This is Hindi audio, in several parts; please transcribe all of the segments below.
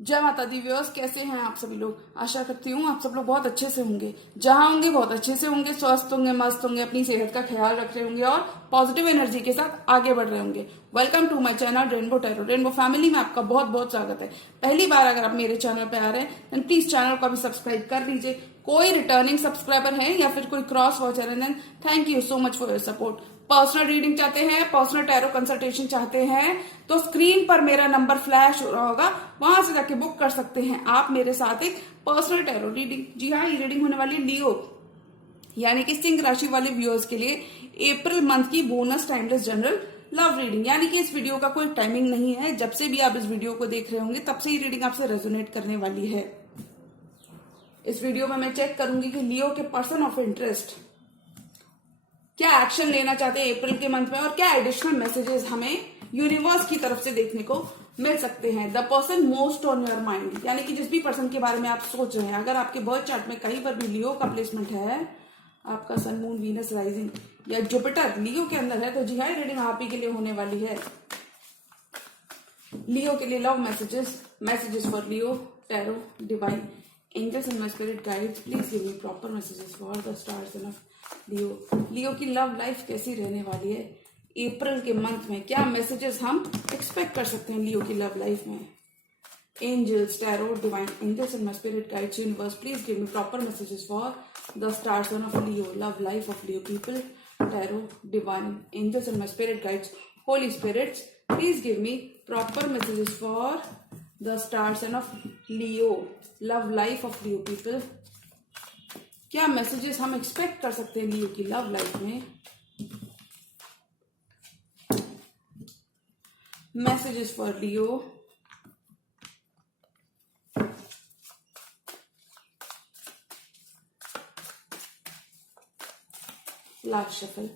जय माता दी व्यूअर्स, कैसे हैं आप सभी लोग। आशा करती हूँ आप सब लोग बहुत अच्छे से होंगे। जहां होंगे बहुत अच्छे से होंगे, स्वस्थ होंगे, मस्त होंगे, अपनी सेहत का ख्याल रख रहे होंगे और पॉजिटिव एनर्जी के साथ आगे बढ़ रहे होंगे। Welcome to my channel rainbow tarot. Rainbow family में आपका बहुत बहुत स्वागत है। पहली बार अगर आप मेरे चैनल पे आ रहे हैं देन प्लीज चैनल को भी सब्सक्राइब कर लीजिए। कोई रिटर्निंग सब्सक्राइबर है या फिर कोई क्रॉस वॉचर है then thank you so much for your support. Personal reading चाहते हैं, पर्सनल टैरो कंसल्टेशन चाहते हैं तो स्क्रीन पर मेरा नंबर फ्लैश हो रहा होगा, वहां से जाके बुक कर सकते हैं आप मेरे साथ एक पर्सनल टैरो रीडिंग। जी हाँ, ये रीडिंग होने वाली लियो यानी कि सिंह राशि वाले व्यूअर्स के लिए अप्रैल मंथ की bonus timeless general love reading. यानी कि इस वीडियो का कोई टाइमिंग नहीं है, जब से भी आप इस वीडियो को देख रहे होंगे तब से ये रीडिंग आपसे रेजोनेट करने वाली है। इस वीडियो में मैं चेक करूंगी कि लियो के पर्सन ऑफ इंटरेस्ट क्या एक्शन लेना चाहते हैं अप्रैल के मंथ में और क्या एडिशनल मैसेजेस हमें यूनिवर्स की तरफ से देखने को मिल सकते हैं। The person most on your mind, यानी कि जिस भी पर्सन के बारे में आप सोच रहे हैं, अगर आपके बर्थ चार्ट में कहीं पर भी लियो का प्लेसमेंट है, आपका सन, मून, वीनस, राइजिंग या जुपिटर लियो के अंदर है, तो जी हाँ, रीडिंग आप ही के लिए होने वाली है। लियो के लिए love messages for Leo tarot divine angels and my spirit guides, please give me proper messages for the stars and Leo. Leo की लव लाइफ कैसी रहने वाली है अप्रैल के मंथ में, क्या मैसेजेस हम एक्सपेक्ट कर सकते हैं लियो की लव लाइफ में। Angels, tarot, divine angels and my spirit guides, universe, please give me proper messages for the star sun of Leo, love life of Leo people, tarot, divine angels and my spirit guides, holy spirits, please give me proper messages for the star sun of Leo, love life of Leo people. क्या मैसेजेस हम एक्सपेक्ट कर सकते हैं लियो की लव लाइफ में। Messages for Leo, last shuffle.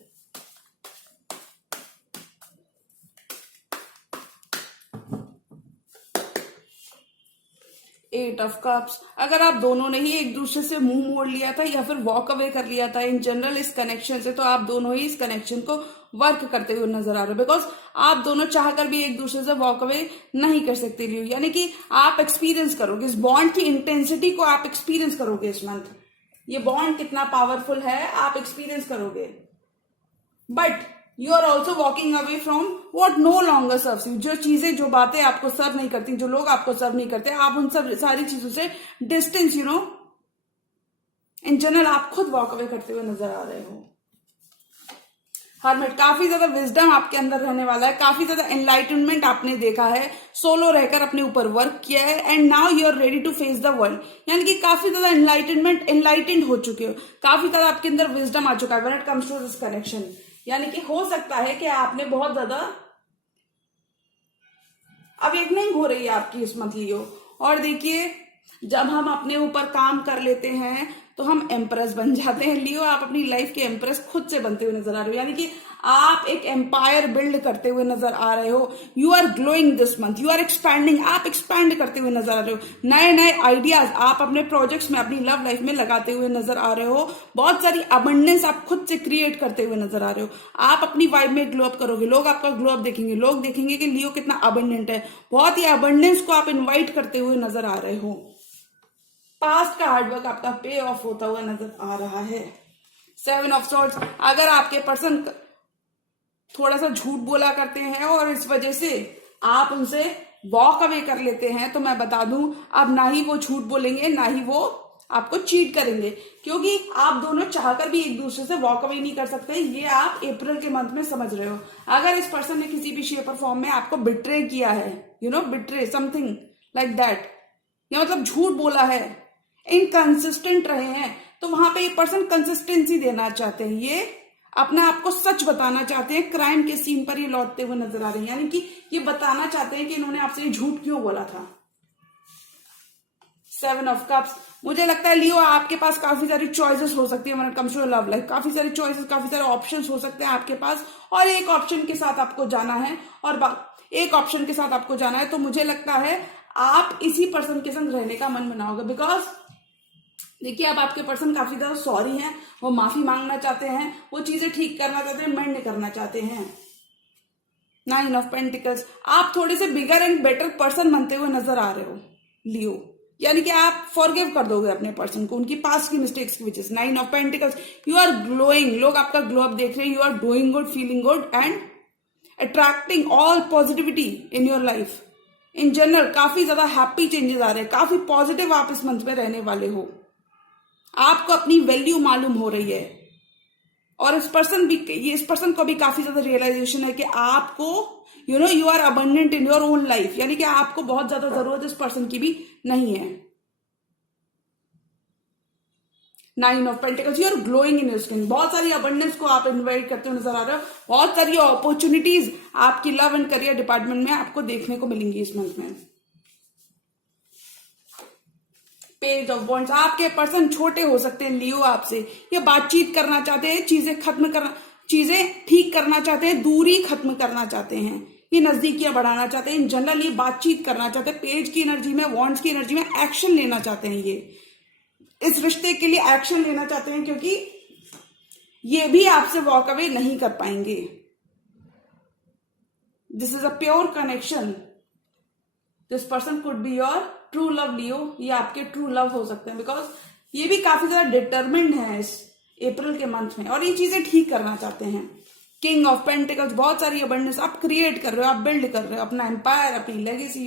Eight of cups, अगर आप दोनों ने ही एक दूसरे से मुंह मोड़ लिया था या फिर वॉक अवे कर लिया था इन जनरल इस कनेक्शन से, तो आप दोनों ही इस कनेक्शन को वर्क करते हुए नजर आ रहे हो, बिकॉज आप दोनों चाहकर भी एक दूसरे से वॉक अवे नहीं कर सकते लियो। यानी कि आप एक्सपीरियंस करोगे इस बॉन्ड की इंटेंसिटी को, आप एक्सपीरियंस करोगे इस मंथ। ये बॉन्ड कितना पावरफुल है आप एक्सपीरियंस करोगे, but you are also walking away from what no longer serves you. जो चीजें, जो बातें आपको सर्व नहीं करती, जो लोग आपको सर्व नहीं करते, आप उन सब सारी चीजों से डिस्टेंस इन जनरल आप खुद वॉक अवे करते हुए नजर आ रहे हो। हरमिट, काफी ज्यादा विजडम आपके अंदर रहने वाला है, काफी ज्यादा एनलाइटनमेंट आपने देखा है, सोलो रहकर अपने ऊपर वर्क किया है and now you are ready to face the world. यानी कि काफी ज्यादा एनलाइटेंड हो चुके हो, काफी ज्यादा आपके अंदर विजडम आ चुका है when it comes to this connection. यानी कि हो सकता है कि आपने बहुत ज्यादा अवेकनिंग हो रही है आपकी इस मंथ लियो। और देखिए, जब हम अपने ऊपर काम कर लेते हैं तो हम एम्प्रेस बन जाते हैं। लियो, आप अपनी लाइफ के एम्प्रेस खुद से बनते हुए नजर आ रहे हो, यानी कि आप एक एम्पायर बिल्ड करते हुए नजर आ रहे हो। You are glowing this month, you are expanding, आप एक्सपैंड करते हुए नजर आ रहे हो। नए नए आइडियाज आप अपने प्रोजेक्ट्स में, अपनी लव लाइफ में लगाते हुए नजर आ रहे हो। बहुत सारी अबंडेंस आप खुद से क्रिएट करते हुए नजर आ रहे हो। आप अपनी वाइब में ग्लो अप करोगे, लोग आपका ग्लो अप देखेंगे, लोग देखेंगे कि लियो कितना अबंडेंट है। बहुत ही अबंडेंस को आप इन्वाइट करते हुए नजर आ रहे हो। पास्ट का हार्डवर्क आपका पे ऑफ होता हुआ नजर आ रहा है। सेवन ऑफ सॉर्ड्स, अगर आपके पर्सन थोड़ा सा झूठ बोला करते हैं और इस वजह से आप उनसे वॉक अवे कर लेते हैं, तो मैं बता दूं अब ना ही वो झूठ बोलेंगे, ना ही वो आपको चीट करेंगे, क्योंकि आप दोनों चाहकर भी एक दूसरे से वॉक अवे नहीं कर सकते। ये आप अप्रैल के मंथ में समझ रहे हो। अगर इस पर्सन ने किसी भी शेप और फॉर्म में आपको बिट्रे किया है, बिट्रे समथिंग लाइक दैट, या मतलब झूठ बोला है, इनकंसिस्टेंट रहे हैं, तो वहां पे ये पर्सन कंसिस्टेंसी देना चाहते हैं, ये अपने आप को सच बताना चाहते हैं। क्राइम के सीन पर ये लौटते हुए नजर आ रहे हैं, यानी कि ये बताना चाहते हैं कि इन्होंने आपसे ये झूठ क्यों बोला था। सेवन ऑफ कप्स, मुझे लगता है लियो आपके पास काफी सारी चॉइसेस हो सकती है when it comes to love life. काफी सारी चॉइसेस, काफी सारे ऑप्शंस हो सकते हैं आपके पास, और एक ऑप्शन के साथ आपको जाना है तो मुझे लगता है आप इसी पर्सन के संग रहने का मन बनाओगे। बिकॉज देखिए, अब आपके पर्सन काफी ज्यादा सॉरी हैं, वो माफी मांगना चाहते हैं, वो चीजें ठीक करना चाहते हैं, मेंड करना चाहते हैं। नाइन ऑफ पेंटिकल्स, आप थोड़े से बिगर एंड बेटर पर्सन बनते हुए नजर आ रहे हो। लियो, यानी कि आप फॉरगिव कर दोगे अपने पर्सन को उनकी पास्ट की मिस्टेक्स की वजह से। 9 ऑफ पेंटिकल्स, यू आर ग्लोइंग, लोग आपका ग्लो अप देख रहे हैं, you are doing good, feeling good and attracting all positivity in your life. In general काफी ज्यादा हैप्पी चेंजेस आ रहे हैं, काफी पॉजिटिव आप इस मंथ में रहने वाले हो, आपको अपनी वैल्यू मालूम हो रही है। और इस पर्सन को भी काफी ज्यादा रियलाइजेशन है कि आपको you are abundant in your own life, यानी कि आपको बहुत ज्यादा जरूरत इस पर्सन की भी नहीं है। 9 ऑफ pentacles, you are glowing in your skin, बहुत सारी अबंडेंस को आप इन्वाइट करते हुए नजर आ रहे हो, बहुत सारी अपॉर्चुनिटीज आपकी लव एंड करियर डिपार्टमेंट में आपको देखने को मिलेंगी इस मंथ में। पेज ऑफ वॉन्ड्स, आपके पर्सन छोटे हो सकते हैं लियो आपसे, ये बातचीत करना चाहते हैं, चीजें ठीक करना चाहते हैं, दूरी खत्म करना चाहते हैं, ये नजदीकियां बढ़ाना चाहते हैं, इन जनरल ये बातचीत करना चाहते हैं। पेज की एनर्जी में, वॉन्ड्स की एनर्जी में एक्शन लेना चाहते हैं, ये इस रिश्ते के लिए एक्शन लेना चाहते हैं, क्योंकि ये भी आपसे वॉक अवे नहीं कर पाएंगे। This is a pure connection, this person could be your true love Leo, ये आपके ट्रू लव हो सकते हैं, बिकॉज ये भी काफी ज्यादा डिटरमिन्ड है इस अप्रैल के मंथ में और ये चीजें ठीक करना चाहते हैं। किंग ऑफ पेंटिकल्स, बहुत सारी अबंडेंस आप क्रिएट कर रहे हो, आप बिल्ड कर रहे हो अपना एम्पायर, अपनी लेगेसी,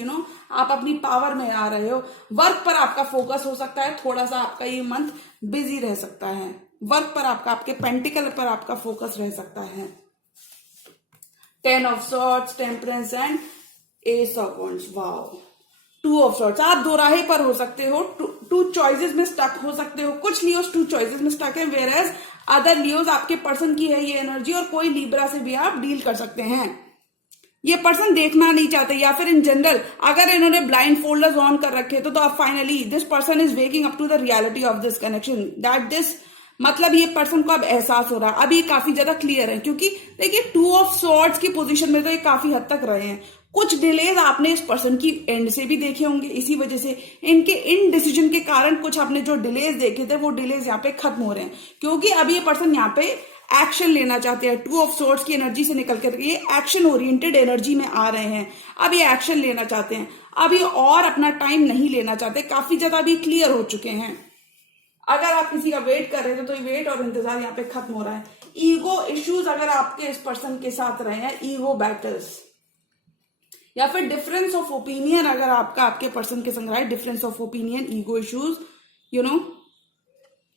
आप अपनी पावर में आ रहे हो। वर्क पर आपका फोकस हो सकता है, थोड़ा सा आपका ये मंथ बिजी रह सकता है, वर्क पर आपका, आपके पेंटिकल पर आपका फोकस रह सकता है। 10 of swords, temperance and S of wands, wow. 2 of swords, आप दो राहे पर हो सकते हो, टू चॉइसेस में स्टक हो सकते हो। कुछ लियोस 2 चॉइसेस में स्टक है, वेयर एज अदर लियोस आपके पर्सन की है ये एनर्जी और कोई लिब्रा से भी आप डील कर सकते हैं। ये पर्सन देखना नहीं चाहते, या फिर इन जनरल अगर इन्होंने ब्लाइंड फोल्डर्स ऑन कर रखे तो अब finally this person is waking up to the reality of this connection, that this, मतलब ये पर्सन को अब एहसास हो रहा है, अब ये काफी ज्यादा क्लियर है, क्योंकि देखिए 2 ऑफ सॉर्ड्स की पोजीशन में तो ये काफी हद तक रहे हैं। कुछ डिलेज आपने इस पर्सन की एंड से भी देखे होंगे, इसी वजह से इनके इन डिसीजन के कारण कुछ आपने जो डिलेज देखे थे वो डिलेज यहाँ पे खत्म हो रहे हैं, क्योंकि अभी ये पर्सन यहाँ पे एक्शन लेना चाहते हैं। 2 ऑफ सोर्ड्स की एनर्जी से निकल कर ये एक्शन ओरिएंटेड एनर्जी में आ रहे हैं, अब ये एक्शन लेना चाहते हैं, अब ये और अपना टाइम नहीं लेना चाहते, काफी ज्यादा अभी क्लियर हो चुके हैं। अगर आप किसी का वेट कर रहे थे तो ये वेट और इंतजार यहाँ पे खत्म हो रहा है। ईगो इश्यूज अगर आपके इस पर्सन के साथ रहे हैं, ईगो बैटल्स या फिर डिफरेंस ऑफ ओपिनियन अगर आपके पर्सन के संग रहा है, difference of opinion, ego issues,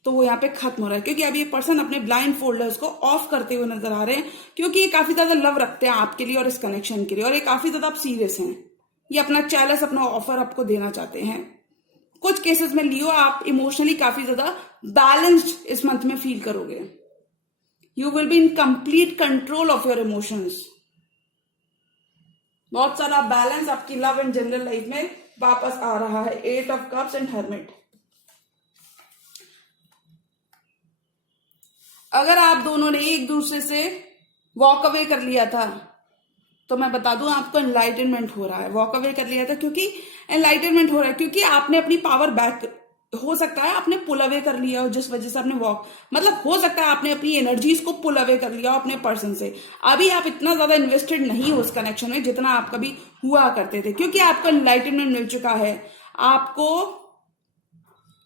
तो वो यहाँ पे खत्म हो रहा है, क्योंकि अभी ये पर्सन अपने ब्लाइंड फोल्डर्स को ऑफ करते हुए नजर आ रहे हैं, क्योंकि ये काफी ज्यादा लव रखते हैं आपके लिए और इस कनेक्शन के लिए, और ये काफी ज्यादा आप सीरियस हैं, ये अपना चैलेंज, अपना ऑफर आपको देना चाहते हैं। कुछ केसेस में लियो आप इमोशनली काफी ज्यादा बैलेंस्ड इस मंथ में फील करोगे, you will be in complete control of your emotions, बहुत सारा बैलेंस आपकी लव एंड जनरल लाइफ में वापस आ रहा है। 8 ऑफ कप्स एंड हर्मिट, अगर आप दोनों ने एक दूसरे से वॉक अवे कर लिया था तो मैं बता दूं आपको एनलाइटनमेंट हो रहा है। वॉक अवे कर लिया था क्योंकि एनलाइटनमेंट हो रहा है, क्योंकि आपने अपनी पावर बैक, हो सकता है आपने पुल अवे कर लिया हो, जिस वजह से आपने मतलब हो सकता है आपने अपनी एनर्जीज को पुल अवे कर लिया हो अपने पर्सन से। अभी आप इतना ज्यादा इन्वेस्टेड नहीं हो उस कनेक्शन में जितना आप कभी हुआ करते थे, क्योंकि आपको एनलाइटनमेंट मिल चुका है, आपको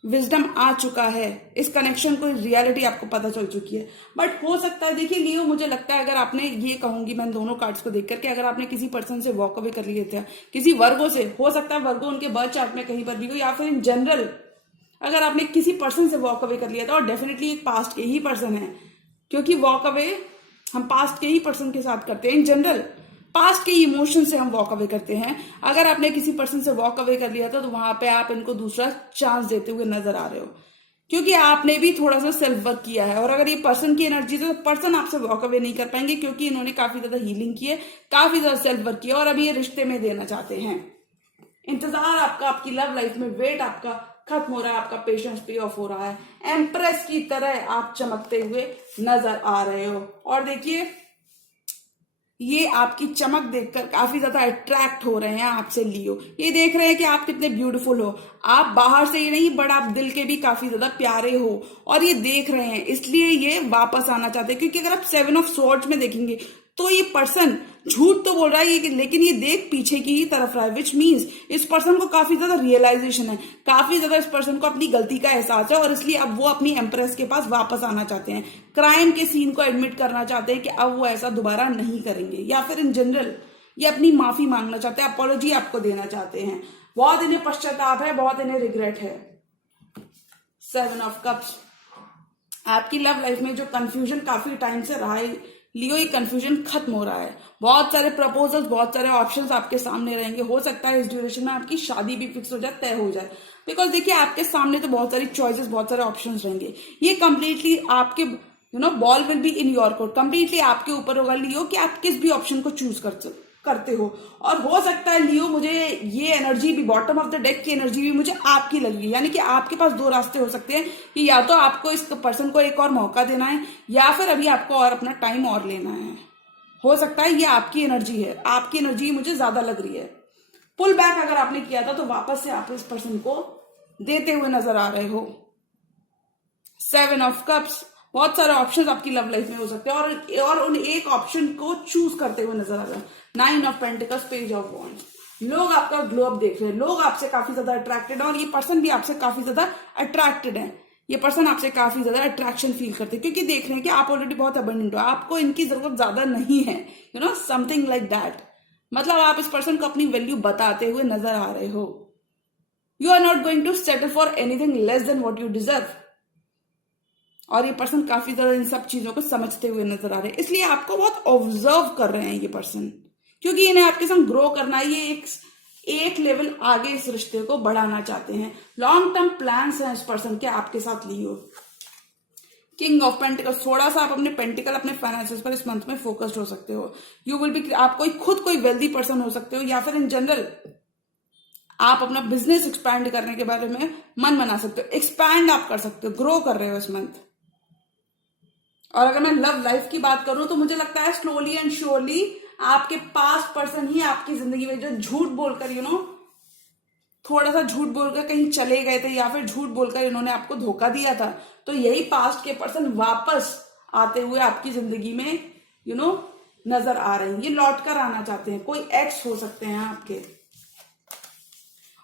विजडम आ चुका है, इस कनेक्शन को रियलिटी आपको पता चल चुकी है। बट हो सकता है, देखिए लियो, मुझे लगता है अगर आपने, ये कहूंगी मैं दोनों कार्ड्स को देख करके, अगर आपने किसी पर्सन से वॉक अवे कर लिए थे, किसी वर्गो से, हो सकता है वर्गो उनके बर्थ चार्ट में कहीं पर भी हो, या फिर इन जनरल अगर आपने किसी पर्सन से वॉक अवे कर लिया था, और डेफिनेटली एक पास्ट के ही पर्सन है, क्योंकि वॉक अवे हम पास्ट के ही पर्सन के साथ करते हैं, इन जनरल पास्ट के इमोशन से हम वॉक अवे करते हैं। अगर आपने किसी पर्सन से वॉक अवे कर लिया था तो वहां पे आप इनको दूसरा चांस देते हुए नजर आ रहे हो, क्योंकि आपने भी थोड़ा सा सेल्फ वर्क किया है। और अगर ये पर्सन की एनर्जी है तो पर्सन आपसे वॉक अवे नहीं कर पाएंगे, क्योंकि इन्होंने काफी ज्यादा हीलिंग की है, काफी ज्यादा सेल्फ वर्क किया, और अभी ये रिश्ते में देना चाहते हैं। इंतजार आपका, आपकी लव लाइफ में वेट आपका खत्म हो रहा है, आपका पेशेंस पे ऑफ हो रहा है, एम्प्रेस की तरह आप चमकते हुए नजर आ रहे हो। और देखिए ये आपकी चमक देखकर काफी ज्यादा अट्रैक्ट हो रहे हैं आपसे लियो, ये देख रहे हैं कि आप कितने ब्यूटीफुल हो, आप बाहर से ही नहीं बट आप दिल के भी काफी ज्यादा प्यारे हो, और ये देख रहे हैं, इसलिए ये वापस आना चाहते हैं। क्योंकि अगर आप 7 ऑफ सॉर्ड्स में देखेंगे तो ये पर्सन झूठ तो बोल रहा है ये, लेकिन ये देख पीछे की ही तरफ रहा है, विच मीन्स इस पर्सन को काफी ज्यादा रियलाइजेशन है, काफी ज्यादा इस पर्सन को अपनी गलती का एहसास है, और इसलिए अब वो अपनी एम्प्रेस के पास वापस आना चाहते हैं, क्राइम के सीन को एडमिट करना चाहते हैं कि अब वो ऐसा दोबारा नहीं करेंगे, या फिर इन जनरल ये अपनी माफी मांगना चाहते हैं, अपॉलॉजी आपको देना चाहते हैं। बहुत इन्हें पश्चाताप है, बहुत इन्हें रिग्रेट है। 7 ऑफ कप्स, आपकी लव लाइफ में जो कंफ्यूजन काफी टाइम से रहा है लियो, ये कंफ्यूजन खत्म हो रहा है। बहुत सारे प्रपोजल्स, बहुत सारे ऑप्शंस आपके सामने रहेंगे। हो सकता है इस ड्यूरेशन में आपकी शादी भी फिक्स हो जाए, तय हो जाए, बिकॉज देखिए आपके सामने तो बहुत सारी चॉइसेस, बहुत सारे ऑप्शंस रहेंगे। ये कंप्लीटली आपके ball will be in your court, completely आपके ऊपर होगा लियो कि आप किस भी ऑप्शन को चूज करते हो। और हो सकता है लियो, मुझे ये एनर्जी भी, बॉटम ऑफ द डेक की एनर्जी भी मुझे आपकी लगी, यानी कि आपके पास 2 रास्ते हो सकते हैं कि या तो आपको इस पर्सन को एक और मौका देना है, या फिर अभी आपको और अपना टाइम और लेना है। हो सकता है ये आपकी एनर्जी है, आपकी एनर्जी मुझे ज्यादा लग रही है। पुल बैक अगर आपने किया था तो वापस से आप इस पर्सन को देते हुए नजर आ रहे हो। 7 ऑफ कप्स, बहुत सारे ऑप्शंस आपकी लव लाइफ में हो सकते हैं, और उन एक ऑप्शन को चूज करते हुए नजर आ रहा है। 9 ऑफ पेंटिकल्स, पेज ऑफ वॉन्ड्स, लोग आपका ग्लो अप देख रहे हैं, लोग आपसे काफी ज्यादा अट्रैक्टेड है, और ये पर्सन भी आपसे काफी ज्यादा अट्रैक्टेड है। ये पर्सन आपसे काफी ज्यादा अट्रैक्शन फील करते हैं, क्योंकि देख रहे हैं कि आप ऑलरेडी बहुत अबंडेंट हो, आपको इनकी जरूरत ज्यादा नहीं है, समथिंग लाइक दैट। मतलब आप इस पर्सन को अपनी वैल्यू बताते हुए नजर आ रहे हो। You are not going to settle for anything less than what you deserve, और ये पर्सन काफी ज्यादा इन सब चीजों को समझते हुए नजर आ रहे हैं, इसलिए आपको बहुत ऑब्जर्व कर रहे हैं ये पर्सन, क्योंकि इन्हें आपके संग ग्रो करना है। ये एक लेवल आगे इस रिश्ते को बढ़ाना चाहते हैं। लॉन्ग टर्म प्लान्स हैं इस पर्सन के आपके साथ लियो। किंग ऑफ पेंटिकल्स, थोड़ा सा आप अपने पेंटिकल, अपने फाइनेंसेस पर इस मंथ में फोकस्ड हो सकते हो। यू विल बी, आप कोई वेल्दी पर्सन हो सकते हो, या फिर इन जनरल आप अपना बिजनेस एक्सपैंड करने के बारे में मन बना सकते हो। एक्सपैंड आप कर सकते हो, ग्रो कर रहे हो इस मंथ। और अगर मैं लव लाइफ की बात करूं तो मुझे लगता है स्लोली एंड श्योरली आपके पास्ट पर्सन ही आपकी जिंदगी में, जो झूठ बोलकर थोड़ा सा झूठ बोलकर कहीं चले गए थे, या फिर झूठ बोलकर इन्होंने आपको धोखा दिया था, तो यही पास्ट के पर्सन वापस आते हुए आपकी जिंदगी में नजर आ रहे हैं। ये लौट कर आना चाहते हैं, कोई एक्स हो सकते हैं आपके।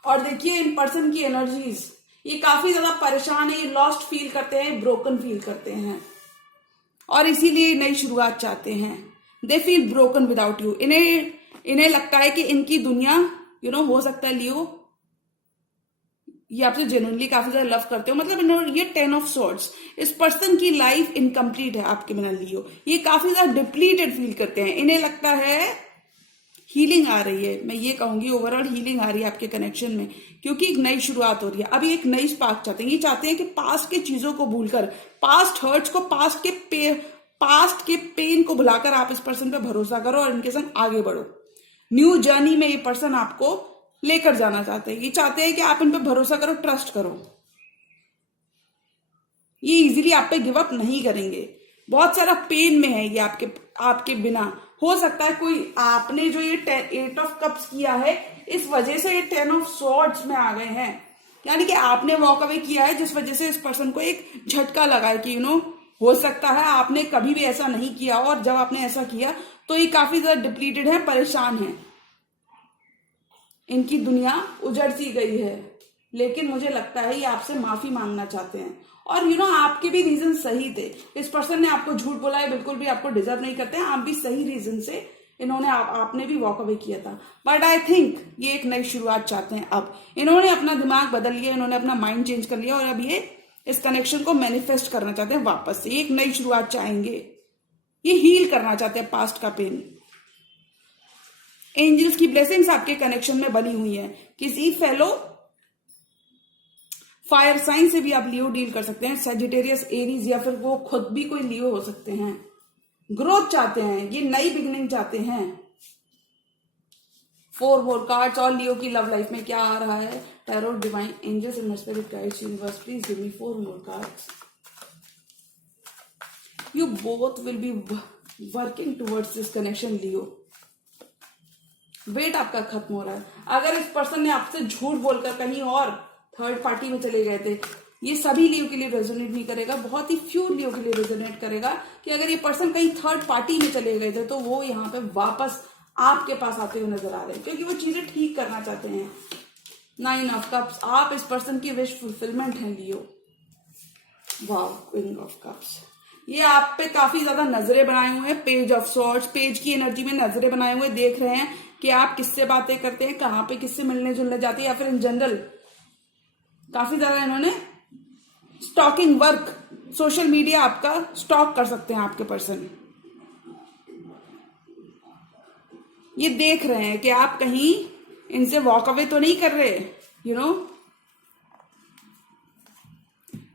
और देखिए इन पर्सन की एनर्जीज, ये काफी ज्यादा परेशान है, ये लॉस्ट फील करते हैं, ब्रोकन फील करते हैं, और इसीलिए नई शुरुआत चाहते हैं। They feel broken without you. इन्हें लगता है कि इनकी दुनिया हो सकता है लियो, ये आपसे जेन्युइनली काफी ज्यादा लव करते हो। मतलब ये 10 ऑफ सॉर्ड्स, इस पर्सन की लाइफ इनकम्प्लीट है आपके बिना लियो। ये काफी ज्यादा डिप्लीटेड फील करते हैं। इन्हें लगता है हीलिंग आ रही है, मैं ये कहूंगी ओवरऑल हीलिंग आ रही है आपके कनेक्शन में, क्योंकि एक नई शुरुआत हो रही है। अभी एक नई स्पार्क चाहते हैं। ये चाहते हैं कि पास्ट के चीजों को भूलकर, पास्ट हर्ट्स को, पास्ट के पेन को भुलाकर आप इस पर्सन पे भरोसा करो और इनके संग आगे बढ़ो। न्यू जर्नी में ये पर्सन आपको लेकर जाना चाहते हैं। ये चाहते हैं कि आप इन पे भरोसा करो, ट्रस्ट करो। ये इजीली आप पे गिव अप नहीं करेंगे। बहुत सारा पेन में है ये आपके बिना। हो सकता है कोई आपने जो ये 8 ऑफ कप्स किया है, इस वजह से ये 10 ऑफ सॉर्ड्स में आ गए हैं, यानी कि आपने वॉक अवे किया है, जिस वजह से इस पर्सन को एक झटका लगा है कि हो सकता है आपने कभी भी ऐसा नहीं किया, और जब आपने ऐसा किया तो ये काफी ज्यादा डिप्लीटेड है, परेशान है, इनकी दुनिया उजड़ सी गई है। लेकिन मुझे लगता है ये आपसे माफी मांगना चाहते हैं, और आपके भी रीजन सही थे। इस पर्सन ने आपको झूठ बोला है, बिल्कुल भी आपको डिजर्व नहीं करते हैं, आप भी सही रीजन से आपने भी वॉक अवे किया था। बट आई थिंक ये एक नई शुरुआत चाहते हैं। अब इन्होंने अपना दिमाग बदल लिया, इन्होंने अपना माइंड चेंज कर लिया, और अब ये इस कनेक्शन को मैनिफेस्ट करना चाहते हैं वापस से। एक नई शुरुआत चाहेंगे, ये हील करना चाहते हैं पास्ट का पेन। एंजल्स की ब्लेसिंग्स आपके कनेक्शन में बनी हुई है। किसी फेलो फायर साइन से भी आप लियो डील कर सकते हैं, सेजिटेरियस, एरीज, या फिर वो खुद भी कोई लियो हो सकते हैं। ग्रोथ चाहते हैं, ये नई बिगनिंग चाहते हैं। 4 मोर कार्ड्स, और लियो की लव लाइफ में क्या आ रहा है। Tarot, divine angels and spirit guides, universe please give me 4 more cards. You both will be working towards this connection Leo. Wait आपका खत्म हो रहा है। अगर इस पर्सन ने आपसे झूठ बोलकर कहीं और थर्ड पार्टी में चले गए थे, ये सभी लियो के लिए रेजोनेट नहीं करेगा, बहुत ही फ्यू लियो के लिए रेजोनेट करेगा कि अगर ये पर्सन कहीं थर्ड पार्टी में चले गए थे तो वो यहाँ पे वापस आपके पास आते हुए नजर आ रहे हैं, क्योंकि वो चीजें ठीक करना चाहते हैं। 9 ऑफ कप्स, आप इस पर्सन की विश फुलफिलमेंट है लियो। वाह, क्वीन ऑफ कप्स, ये आप पे काफी ज्यादा नजरें बनाए हुए हैं। पेज ऑफ सॉर्ड्स, पेज की एनर्जी में नजरें बनाए हुए, देख रहे हैं कि आप किससे बातें करते हैं, कहाँ पे किससे मिलने जुलने जाते हैं, या फिर इन जनरल काफी ज्यादा इन्होंने स्टॉकिंग वर्क, सोशल मीडिया आपका स्टॉक कर सकते हैं आपके पर्सन। ये देख रहे हैं कि आप कहीं इनसे वॉक अवे तो नहीं कर रहे, यू नो।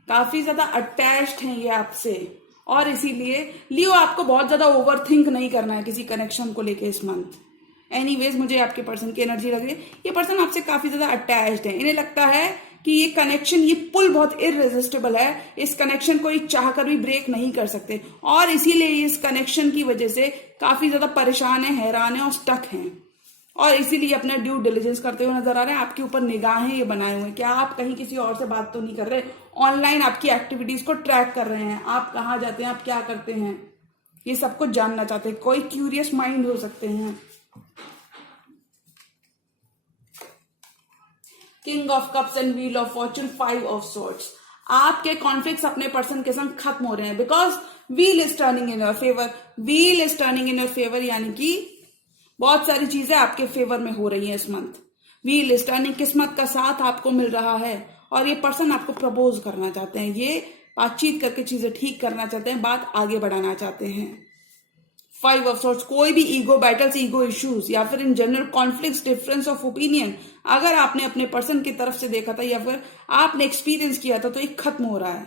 काफी ज्यादा अटैच्ड हैं ये आपसे, और इसीलिए लियो आपको बहुत ज्यादा ओवरथिंक नहीं करना है किसी कनेक्शन को लेके इस मंथ। एनीवेज, मुझे आपके पर्सन की एनर्जी लग रही है, ये पर्सन आपसे काफी ज्यादा अटैच्ड है। इन्हें लगता है कि ये कनेक्शन, ये पुल बहुत इररेजिस्टेबल है, इस कनेक्शन को ये चाह कर भी ब्रेक नहीं कर सकते, और इसीलिए इस कनेक्शन की वजह से काफी ज्यादा परेशान है, हैरान है और स्टक हैं, और इसीलिए अपना ड्यू डिलिजेंस करते हुए नजर आ रहे हैं। आपके ऊपर निगाहें ये बनाए हुए हैं कि आप कहीं किसी और से बात तो नहीं कर रहे, ऑनलाइन आपकी एक्टिविटीज को ट्रैक कर रहे हैं, आप कहाँ जाते हैं, आप क्या करते हैं, ये सब कुछ जानना चाहते हैं। कोई क्यूरियस माइंड हो सकते हैं। King of cups and wheel of Fortune, 5 of swords, आपके कॉन्फ्लिक्ट्स अपने पर्सन के संग खत्म हो रहे हैं, because wheel is turning in your favour. Wheel is turning in your favour यानी कि बहुत सारी चीजें आपके फेवर में हो रही हैं इस मंथ। व्हील इज टर्निंग, किस्मत का साथ आपको मिल रहा है, और ये पर्सन आपको प्रपोज करना चाहते हैं, ये बातचीत करके चीजें ठीक करना चाहते हैं, बात आगे बढ़ाना चाहते हैं। 5 ऑफ सॉर्ड्स, कोई भी ईगो बैटल्स, ईगो इश्यूज, या फिर in general conflicts, difference of opinion, अगर आपने अपने पर्सन की तरफ से देखा था या फिर आपने एक्सपीरियंस किया था, तो ये खत्म हो रहा है,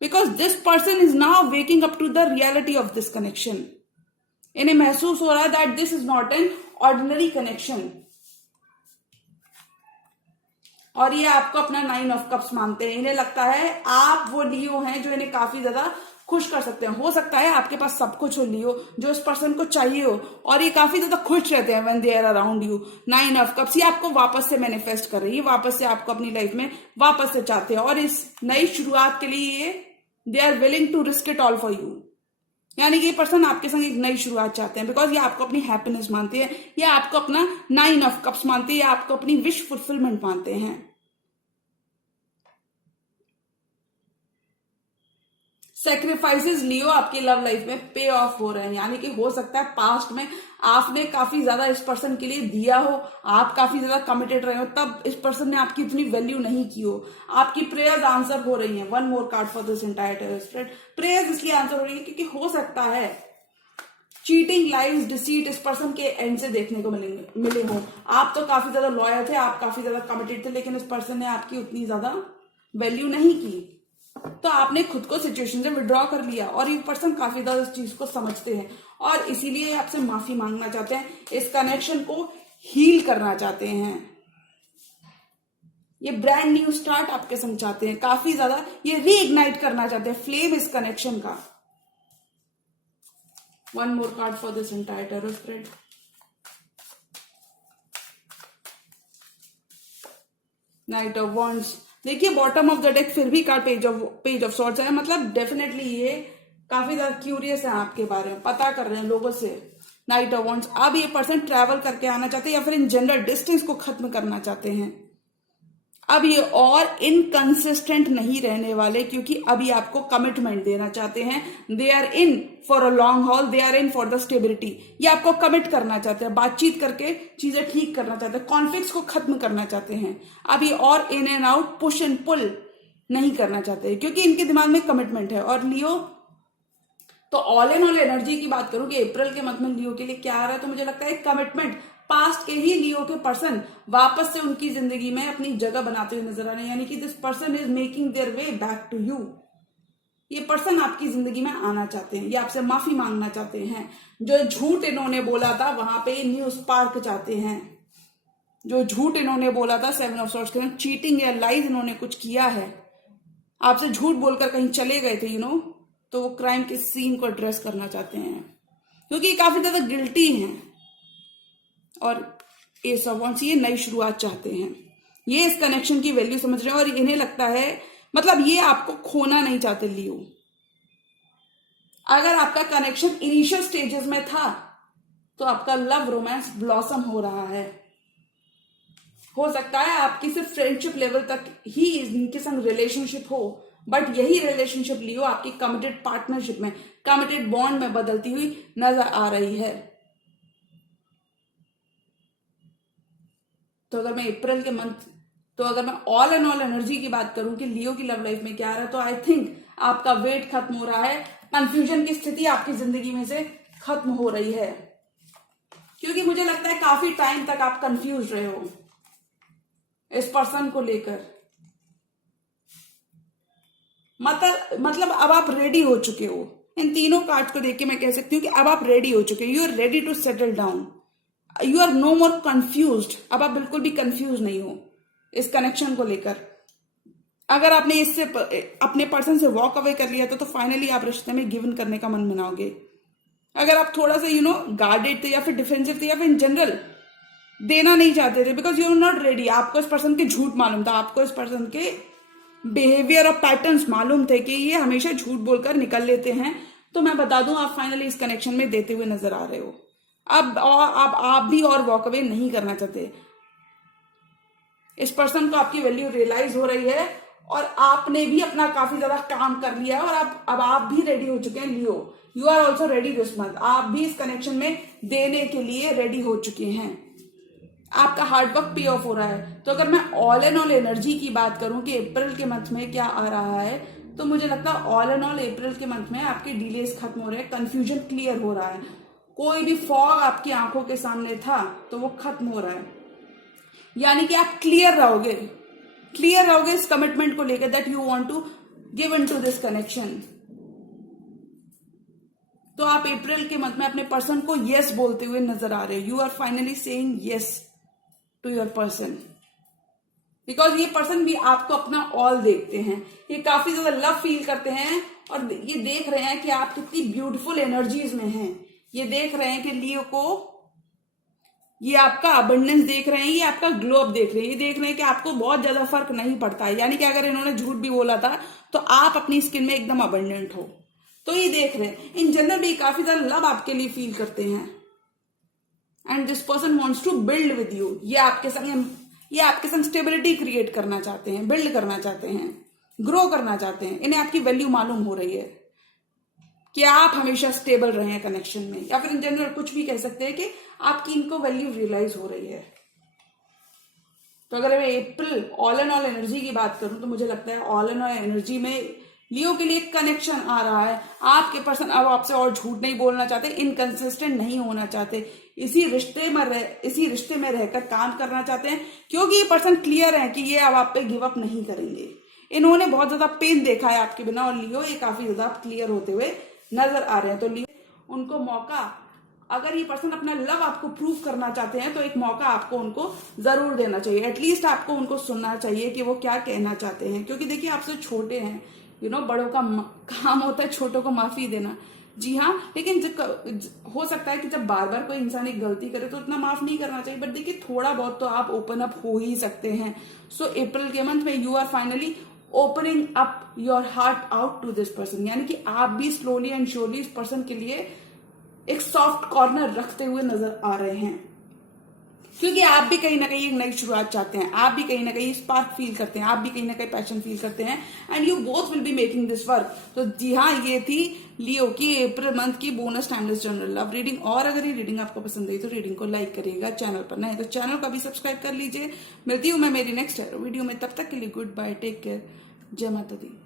because this person is now waking up to the reality of this connection. इन्हें महसूस हो रहा है that this is not an ordinary connection, और ये आपको अपना 9 ऑफ कप्स मानते हैं। इन्हें लगता है आप वो लियो हैं जो इन्हें काफी ज्यादा खुश कर सकते हैं। हो सकता है आपके पास सब कुछ हो लियो जो इस पर्सन को चाहिए हो, और ये काफी ज्यादा खुश रहते हैं when they are around you. 9 of cups, ये आपको वापस से मैनिफेस्ट कर रही है, वापस से आपको अपनी लाइफ में वापस से चाहते हैं, और इस नई शुरुआत के लिए they are willing to risk it all for you. यानी कि ये पर्सन आपके संग एक नई शुरुआत चाहते हैं, बिकॉज ये आपको अपनी हैप्पीनेस मानते हैं, ये आपको अपना 9 ऑफ कप्स मानते हैं, आपको अपनी विश फुलफिलमेंट मानते हैं। सेक्रीफाइसेस लियो आपकी लव लाइफ में पे ऑफ हो रहे हैं, यानी कि हो सकता है पास्ट में आपने काफी ज्यादा इस पर्सन के लिए दिया हो, आप काफी ज्यादा कमिटेड रहे हो, तब इस पर्सन ने आपकी इतनी वैल्यू नहीं की हो, आपकी प्रेयर्स आंसर हो रही हैं। 1 more card for this entire tarot spread. Prayers इसलिए आंसर हो रही है क्योंकि हो सकता है चीटिंग, लाइज, डिसीट इस पर्सन के एंड से देखने को मिले हो। आप तो काफी ज्यादा लॉयल थे, आप काफी ज्यादा कमिटेड थे, लेकिन इस पर्सन ने आपकी उतनी ज्यादा वैल्यू नहीं की, तो आपने खुद को सिचुएशन से विड्रॉ कर लिया, और ये पर्सन काफी ज्यादा इस चीज को समझते हैं, और इसीलिए आपसे माफी मांगना चाहते हैं, इस कनेक्शन को हील करना चाहते हैं, ये ब्रांड न्यू स्टार्ट आपके संग चाहते हैं, काफी ज्यादा ये रीइग्नाइट करना चाहते हैं फ्लेम इस कनेक्शन का। 1 more card for this entire tarot spread. Knight of wands, देखिए बॉटम ऑफ द डेक फिर भी कार्ड पेज ऑफ सॉर्ड्स है, मतलब डेफिनेटली ये काफी ज्यादा क्यूरियस है आपके बारे में, पता कर रहे हैं लोगों से। नाइट ऑफ वॉन्ड्स, अब ये पर्सन ट्रैवल करके आना चाहते हैं, या फिर इन जनरल डिस्टेंस को खत्म करना चाहते हैं। अब ये और इनकंसिस्टेंट नहीं रहने वाले, क्योंकि अभी आपको कमिटमेंट देना चाहते हैं। They are in for a long haul, they are in for the stability. ये आपको कमिट करना चाहते हैं, बातचीत करके चीजें ठीक करना चाहते हैं, कॉन्फ्लिक्ट्स को खत्म करना चाहते हैं। अब ये और in and out, push and pull नहीं करना चाहते, क्योंकि इनके दिमाग में कमिटमेंट है। और लियो तो ऑल इन ऑल एनर्जी की बात करूं कि अप्रैल के मंथ में लियो के लिए क्या आ रहा है, तो मुझे लगता है कमिटमेंट। पास्ट के ही लियो के पर्सन वापस से उनकी जिंदगी में अपनी जगह बनाते हुए नजर आ रहे हैं, यानी कि this person is making their way back to you. ये पर्सन आपकी जिंदगी में आना चाहते हैं, ये आपसे माफी मांगना चाहते हैं। जो झूठ इन्होंने बोला था वहां पे न्यू स्पार्क चाहते हैं। जो झूठ इन्होंने बोला था 7 ऑफ सॉर्ड्स के, चीटिंग या लाइज इन्होंने कुछ किया है, आपसे झूठ बोलकर कहीं चले गए थे तो वो क्राइम के सीन को एड्रेस करना चाहते हैं, क्योंकि ये काफी ज्यादा गिल्टी हैं। और एस ऑफ वांड्स, ये नई शुरुआत चाहते हैं, ये इस कनेक्शन की वैल्यू समझ रहे हैं, और इन्हें लगता है मतलब ये आपको खोना नहीं चाहते लियो। अगर आपका कनेक्शन इनिशियल स्टेजेस में था तो आपका लव रोमांस ब्लॉसम हो रहा है। हो सकता है आपकी सिर्फ फ्रेंडशिप लेवल तक ही इनके संग रिलेशनशिप हो, बट यही रिलेशनशिप लियो आपकी कमिटेड पार्टनरशिप में, कमिटेड बॉन्ड में बदलती हुई नजर आ रही है। तो अगर मैं ऑल एंड ऑल एनर्जी की बात करूं कि लियो की लव लाइफ में क्या आ रहा है, तो आई थिंक आपका वेट खत्म हो रहा है, कंफ्यूजन की स्थिति आपकी जिंदगी में से खत्म हो रही है, क्योंकि मुझे लगता है काफी टाइम तक आप कंफ्यूज रहे हो इस पर्सन को लेकर। मतलब अब आप रेडी हो चुके हो। इन तीनों कार्ड को देख के मैं कह सकती हूँ कि अब आप रेडी हो चुके हो। You are ready to settle down, you are no more confused. अब आप बिल्कुल भी कंफ्यूज नहीं हो इस कनेक्शन को लेकर। अगर आपने इससे अपने पर्सन से वॉक अवे कर लिया तो फाइनली आप रिश्ते में गिवन करने का मन बनाओगे। अगर आप थोड़ा सा गार्डेड थे या फिर डिफेंसिव थे या फिर इन जनरल देना नहीं चाहते थे because you are not ready, आपको इस पर्सन के झूठ मालूम था, आपको इस पर्सन के बिहेवियर और पैटर्न्स मालूम थे कि ये हमेशा झूठ बोलकर निकल लेते हैं, तो मैं बता दूं आप फाइनली इस कनेक्शन में देते हुए नजर आ रहे हो। अब आप भी और वॉक अवे नहीं करना चाहते। इस पर्सन को आपकी वैल्यू रियलाइज हो रही है और आपने भी अपना काफी ज्यादा काम कर लिया है और अब आप भी रेडी हो चुके हैं Leo. You are also ready this month. आप भी इस कनेक्शन में देने के लिए रेडी हो चुके हैं। आपका हार्डवर्क पे ऑफ हो रहा है। तो अगर मैं ऑल एंड ऑल एनर्जी की बात करूं कि अप्रैल के मंथ में क्या आ रहा है, तो मुझे लगता है ऑल एंड ऑल अप्रैल के मंथ में आपके डिलेस खत्म हो रहे हैं, कंफ्यूजन क्लियर हो रहा है। कोई भी फॉग आपकी आंखों के सामने था तो वो खत्म हो रहा है, यानी कि आप क्लियर रहोगे इस कमिटमेंट को लेकर that you want to give in to this connection. तो आप अप्रैल के मंथ में अपने पर्सन को यस बोलते हुए नजर आ रहे हो। You are finally saying yes to your person because ये पर्सन भी आपको अपना ऑल देखते हैं। ये काफी ज्यादा लव फील करते हैं और ये देख रहे हैं कि आप कितनी ब्यूटीफुल एनर्जीज में हैं। ये देख रहे हैं कि लियो को, ये आपका अबंडेंस देख रहे हैं, ये आपका ग्लो अप देख रहे हैं, ये देख रहे हैं कि आपको बहुत ज्यादा फर्क नहीं पड़ता है। यानी कि अगर इन्होंने झूठ भी बोला था तो आप अपनी स्किन में एकदम अबंडेंट हो, तो ये देख रहे हैं। इन जनरल भी काफी ज्यादा लव आपके लिए फील करते हैं and this person wants to build with you. ये आपके संग स्टेबिलिटी क्रिएट करना चाहते हैं, बिल्ड करना चाहते हैं, ग्रो करना चाहते हैं। इन्हें आपकी वैल्यू मालूम हो रही है कि आप हमेशा स्टेबल रहे हैं कनेक्शन में, या फिर इन जनरल कुछ भी कह सकते हैं कि आपकी इनको वैल्यू रियलाइज हो रही है। तो अगर मैं अप्रैल ऑल एंड ऑल एनर्जी की बात करूं तो मुझे लगता है ऑल एंड ऑल एनर्जी में लियो के लिए कनेक्शन आ रहा है। आपके पर्सन अब आपसे और झूठ नहीं बोलना चाहते, इनकंसिस्टेंट नहीं होना चाहते, इसी रिश्ते में रहकर काम करना चाहते हैं, क्योंकि ये पर्सन क्लियर है कि ये अब आप पे गिव अप नहीं करेंगे। इन्होंने बहुत ज्यादा पेन देखा है आपके बिना और लियो ये काफी ज्यादा क्लियर होते हुए नजर आ रहे हैं। तो लियो उनको मौका, अगर ये पर्सन अपना लव आपको प्रूव करना चाहते हैं तो एक मौका आपको उनको जरूर देना चाहिए। एटलीस्ट आपको उनको सुनना चाहिए कि वो क्या कहना चाहते हैं, क्योंकि देखिए आपसे छोटे हैं। बड़ों का काम होता है छोटों को माफी देना। जी हाँ, लेकिन हो सकता है कि जब बार बार कोई इंसान एक गलती करे तो इतना माफ नहीं करना चाहिए, बट देखिए थोड़ा बहुत तो आप ओपन अप हो ही सकते हैं। सो अप्रैल के मंथ में you are finally opening up your heart out to this person, यानी कि आप भी स्लोली एंड श्योरली इस पर्सन के लिए एक सॉफ्ट कॉर्नर रखते हुए नजर आ रहे हैं, क्योंकि आप भी कहीं ना कहीं एक नई शुरुआत चाहते हैं, आप भी कहीं ना कहीं स्पार्क फील करते हैं, आप भी कहीं ना कहीं पैशन फील करते हैं and you both will be making this work. तो जी हाँ, ये थी लियो की अप्रैल मंथ की bonus timeless general love reading. और अगर ये रीडिंग आपको पसंद आई तो रीडिंग को लाइक करिएगा, चैनल पर नए तो चैनल को भी सब्सक्राइब कर लीजिए। मिलती हूँ मैं मेरी नेक्स्ट वीडियो में, तब तक के लिए गुड बाय, टेक केयर, जय माता दी।